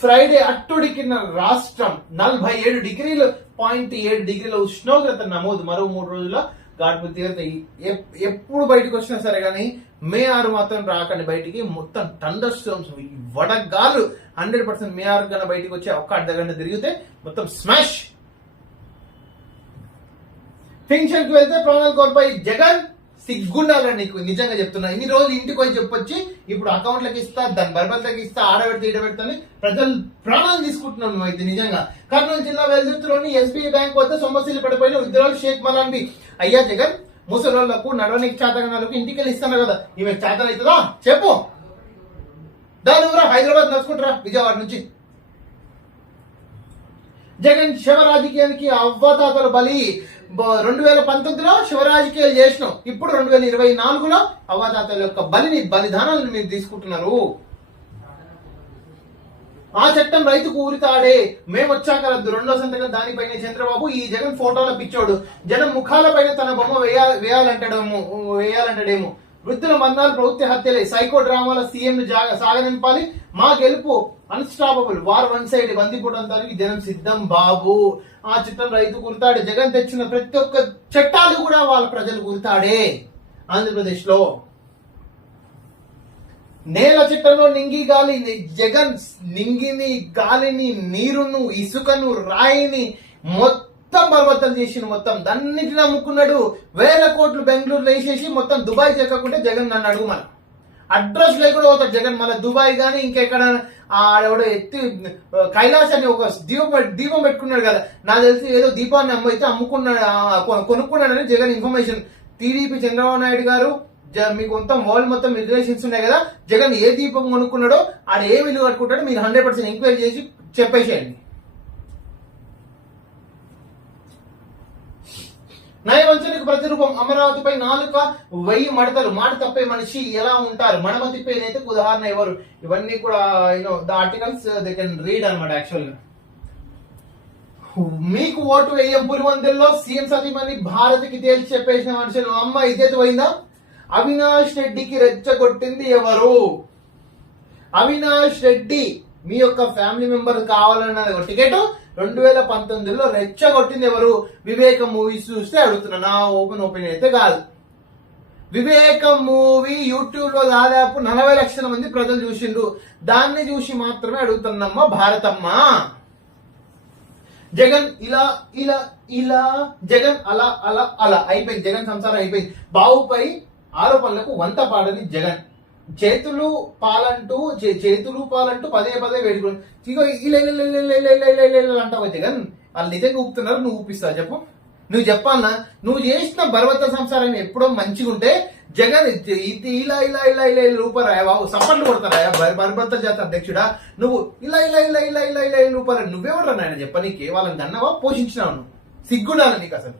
Friday అట్టుడికిన రాష్ట్రం 47.7 డిగ్రీల ఉష్ణోగ్రత నమోదు. మరో 3 రోజుల ఘాటు తీవ్రత. ఎప్పుడు బయటకు వచ్చినా సరే కానీ మే 6 మాత్రం రాకండి బయటికి. మొత్తం థండర్ స్టార్మ్స్, వడగాలు 100%. మే 6 కన్నా బయటకు వచ్చి ఒక్క అర్ధగంట తిరిగితే మొత్తం స్మాష్. ఫంక్షన్ కి వెళ్తే ప్రాణాలు కోల్పోయి జగన్. సిగ్గుండాలని నీకు నిజంగా చెప్తున్నా. ఇన్ని రోజులు ఇంటికి వచ్చి చెప్పొచ్చి ఇప్పుడు అకౌంట్లకి ఇస్తా, దాని బర్బలకి ఇస్తా, ఆడబెడితే ఈడబెడతాని ప్రజలు ప్రాణాలు తీసుకుంటున్నావు నువ్వు అయితే నిజంగా. కర్నూలు జిల్లా వెల్దుర్తిలోని ఎస్బీఐ బ్యాంక్ వద్ద సొమ్మసిల్లు పడిపోయిన ఉద్యోగులు షేక్ మలాన్బి. అయ్యా జగన్, ముసలోళ్లకు నడవనికి చేతగనాలకు ఇంటికి వెళ్ళి ఇస్తాను కదా, ఈమె చేతన అవుతుందా చెప్పు. దాని ఊరా హైదరాబాద్ నడుచుకుంటారా విజయవాడ నుంచి. జగన్ శవ రాజకీయానికి అవ్వాతాతల బలి. 2019లో శివ రాజకీయాలు చేసినాం, ఇప్పుడు 2024లో అవ్వాతాతల యొక్క బలిదానాలను మీరు తీసుకుంటున్నారు. ఆ చట్టం రైతుకు ఊరితాడే, మేమొచ్చాక రద్దు. 2వ సంతకం దానిపైన చంద్రబాబు. ఈ జగన్ ఫోటోల పిచ్చోడు. జనం ముఖాలపైన తన బొమ్మ వేయాలంటాడేమో. వృద్ధుల మరణాలు, ప్రభుత్వ హత్యలే, సైకో డ్రామాల సీఎం సాగనింపాలి. మా గెలుపు అన్స్టాపబుల్. War one side. బందిపోవడానికి జనం సిద్ధం బాబు. ఆ చట్టం రైతు గుర్తాడే. జగన్ తెచ్చిన ప్రతి ఒక్క చట్టాలు కూడా వాళ్ళ ప్రజలు గుర్తాడే. ఆంధ్రప్రదేశ్ లో నేల చట్టంలో నింగి గాలి. జగన్ నింగిని, గాలిని, నీరును, ఇసుకను, రాయిని మొత్తం బలవత్తలు చేసిన. మొత్తం అన్నిటిని అమ్ముకున్నాడు. 1000 కోట్లు బెంగళూరులో వేసేసి మొత్తం దుబాయ్ చెక్కకుంటే జగన్ నన్ను అడుగు. మన అడ్రస్ లేకుండా పోతాడు జగన్. మళ్ళీ దుబాయ్ గానీ ఇంకెక్కడ ఎవడో ఎత్తి కైలాస్ అని ఒక దీపం పెట్టుకున్నాడు కదా, నాకు తెలిసి ఏదో దీపాన్ని అమ్మైతే కొనుక్కున్నాడని జగన్ ఇన్ఫర్మేషన్. టీడీపీ చంద్రబాబు నాయుడు గారు మీకు మొత్తం వరల్డ్ మొత్తం రిలేషన్స్ ఉన్నాయి కదా, జగన్ ఏ దీపం కొనుక్కున్నాడో ఆడ ఏ విలువ కట్టుకుంటాడో మీరు 100% ఎంక్వైరీ చేసి చెప్పేసేయండి. నయవంచనకు ప్రతిరూపం. అమరావతిపై 4,000 మడతలు. మాట తప్పే మనిషి ఎలా ఉంటారు? మడమ తిప్పే నేతకు ఉదాహరణ ఎవరు? ఇవన్నీ కూడా the articles they can read అనమాట. యాక్చువల్గా మీకు ఓటు వేయం పులివందెల్లో సీఎం సతీమణి భారత్కి తేల్చి చెప్పేసిన మనుషులు. అమ్మ ఇదేది పోయిందా? అవినాష్ రెడ్డికి రెచ్చగొట్టింది ఎవరు? అవినాష్ రెడ్డి మీ యొక్క ఫ్యామిలీ మెంబర్ కావాలన్నది ఒక టికెట్ 2019లో రెచ్చగొట్టింది ఎవరు? వివేకం మూవీస్ చూస్తే అడుగుతున్నా. నా ఓపెన్ అయితే కాదు. వివేకం మూవీ యూట్యూబ్ లో దాదాపు 40 లక్షల మంది ప్రజలు చూసిండ్రు. దాన్ని చూసి మాత్రమే అడుగుతున్నమ్మ భారతమ్మ. జగన్ ఇలా ఇలా ఇలా, జగన్ అలా అలా అలా అయిపోయింది. జగన్ సంసారం అయిపోయింది. బావుపై ఆరోపణలకు వంత పాడని జగన్. చేతులు పాలంటూ పదే వేడుకుని ఇలా అంటావు జగన్. వాళ్ళు నిజంగా ఊపుతున్నారు, నువ్వు ఊపిస్తావు చెప్పు. నువ్వు చెప్పాలన్నా, నువ్వు చేసిన బర్వత సంసారాన్ని ఎప్పుడో మంచిగా ఉంటే జగన్ ఇలా ఇలా ఇలా ఇలా రూపారా బాబు, సప్పట్లు కొడతారా బర్బత్త జాత అధ్యక్షుడా? నువ్వు ఇలా ఇలా ఇలా ఇలా ఇలా ఇలా రూపారా? నువ్వెవరా నాయన చెప్ప? నీకే వాళ్ళని దన్నవా పోషించినావు? నువ్వు సిగ్గుండాలి నీకు అసలు.